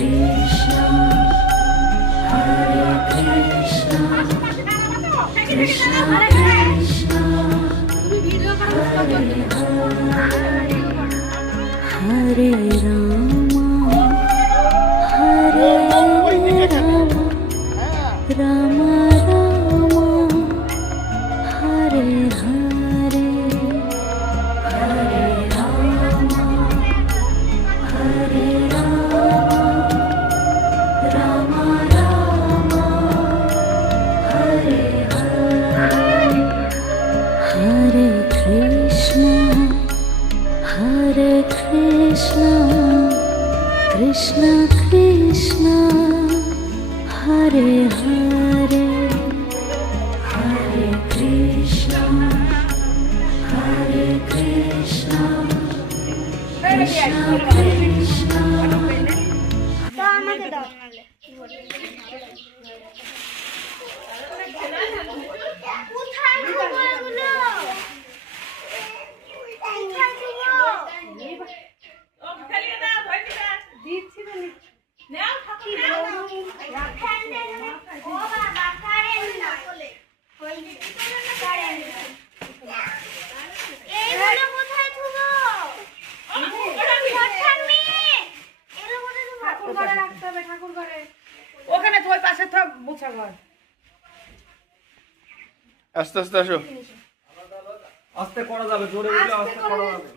Krishna, Hare Krishna, Krishna Krishna, Hare Hare, Hare Rama, Hare Rama, Rama Rama, Hare Hare, Hare Rama, Hare Rama, Rama Rama, Hare Hare, Hare Krishna, Hare Krishna, Krishna Krishna, Hare Hare, Hare Krishna, Hare Krishna, Krishna Krishna। ওখানে তোর পাশে তো মুছা ঘর। আস্তে আস্তে আসো, আস্তে করা যাবে, জোরে উঠলে আস্তে করা যাবে।